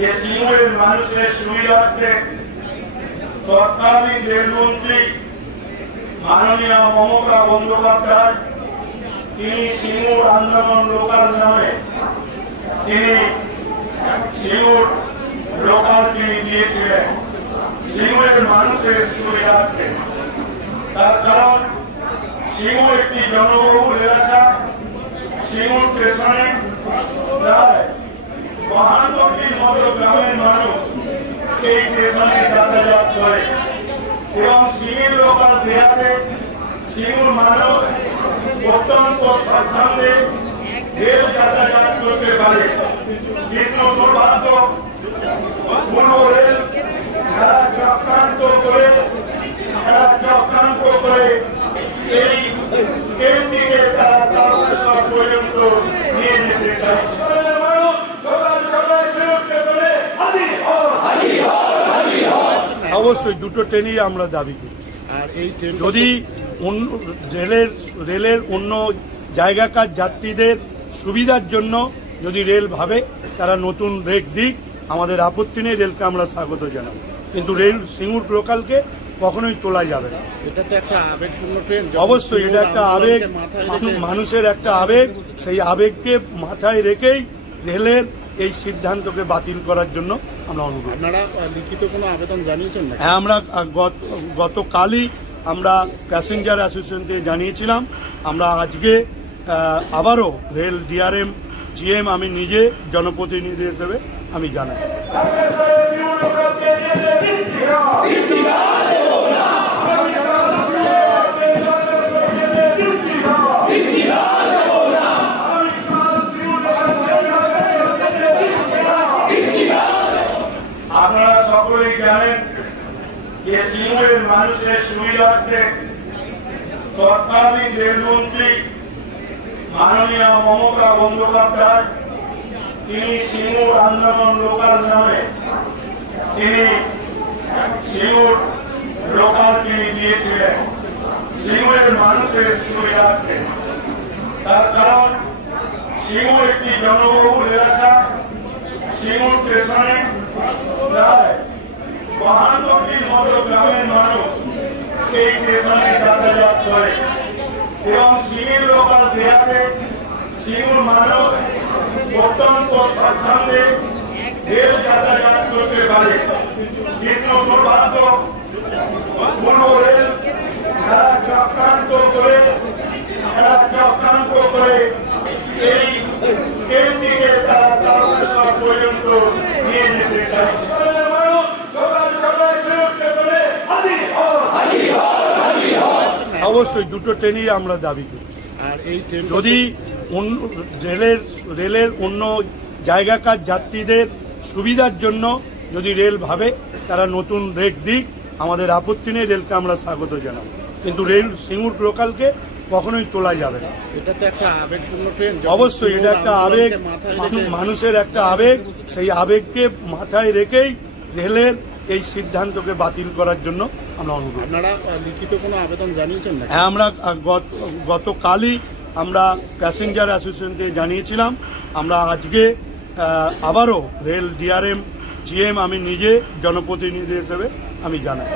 যে সিঙ্গুরের মানুষের সুবিধার্থে তৎকালীন রেলমন্ত্রী মাননীয় মমতা বন্দ্যোপাধ্যায় তিনি সিঙ্গুর আন্দোলন লোকাল নামে তিনি সিঙ্গুর লোকাল তিনি দিয়েছিলেন সিঙ্গুরের মানুষের সুবিধার্থে। তার কারণ সিঙ্গুর একটি জনবহুল এলাকা। সিঙ্গুর স্টেশনে প্রায় 52টির মতো গ্রামের মানুষ এই স্টেশনে যাতায়াত করে এবং সিঙ্গুর লোকাল দেয়াতে সিঙ্গুর মানুষ অত্যন্ত স্বাচ্ছন্দ্যে রেল যাতায়াত করতে পারে। কিন্তু দুর্ভাগ্য পূর্ব রেল চক্রান্ত করে এই ট্রেনটিকে তারা তারকেশ্বর পর্যন্ত নিয়ে যেতে চাইছে। অবশ্যই দুটো ট্রেনই আমরা দাবি করি। আর এই ট্রেন যদি রেলের অন্য জায়গাকার যাত্রীদের সুবিধার জন্য যদি রেল ভাবে তারা নতুন রেক দিক, আমাদের আপত্তি নেই, রেলকে আমরা স্বাগত জানাবো। কিন্তু রেল সিঙ্গুর লোকালকে কখনোই তোলা যাবে না। এটা তো একটা আবেগপূর্ণ ট্রেন। অবশ্যই এটা একটা আবেগ, মানুষের একটা আবেগ। সেই আবেগকে মাথায় রেখেই রেলের এই সিদ্ধান্তকে বাতিল করার জন্য আমরা অনুরোধ। আপনারা লিখিত কোনো আবেদন জানিয়েছেন না? হ্যাঁ, আমরা গতকালই আমরা প্যাসেঞ্জার অ্যাসোসিয়েশন থেকে জানিয়েছিলাম। আমরা আজকে আবারও রেল ডিআরএম জিএম আমি নিজে জনপ্রতিনিধি হিসেবে আমি জানাই। আপনারা সকলেই জানেন যে সিঙ্গুরের মানুষের সুবিধার্থে তৎকালীন রেলমন্ত্রী মাননীয় মমতা বন্দ্যোপাধ্যায় তিনি সিঙ্গুর আন্দোলন লোকাল নামে তিনি সিঙ্গুর লোকাল তিনি দিয়েছিলেন সিঙ্গুরের মানুষের সুবিধার্থে। তার কারণ সিঙ্গুর একটি জনবহুল এলাকা। সিঙ্গুর স্টেশনে প্রায় 52টির মতো গ্রামের মানুষ এই স্টেশনে যাতায়াত করে এবং সিঙ্গুর লোকাল দেয়াতে সিঙ্গুর মানুষ অত্যন্ত স্বাচ্ছন্দ্যে রেল যাতায়াত করতে পারে। কিন্তু দুর্ভাগ্য পূর্ব রেল চক্রান্ত করে এই ট্রেনটিকে তারা তারকেশ্বর পর্যন্ত নিয়ে যেতে চাইছে। অবশ্যই দুটো ট্রেনই আমরা দাবি করি। আর এই ট্রেন যদি রেলের অন্য জায়গাকার যাত্রীদের সুবিধার জন্য যদি রেল ভাবে তারা নতুন রেক দিক, আমাদের আপত্তি নেই, রেলকে আমরা স্বাগত জানাবো। কিন্তু রেল সিঙ্গুর লোকালকে কখনোই তোলা যাবে না। এটা তো একটা আবেগপূর্ণ ট্রেন। অবশ্যই এটা একটা আবেগ, মানুষের একটা আবেগ। সেই আবেগকে মাথায় রেখেই রেলের এই সিদ্ধান্তকে বাতিল করার জন্য আমরা অনুরোধ। আপনারা লিখিত কোনো আবেদন জানিয়েছেন না? হ্যাঁ, আমরা গতকালই আমরা প্যাসেঞ্জার অ্যাসোসিয়েশন থেকে জানিয়েছিলাম। আমরা আজকে আবারও রেল ডিআরএম জিএম আমি নিজে জনপ্রতিনিধি হিসেবে আমি জানাই।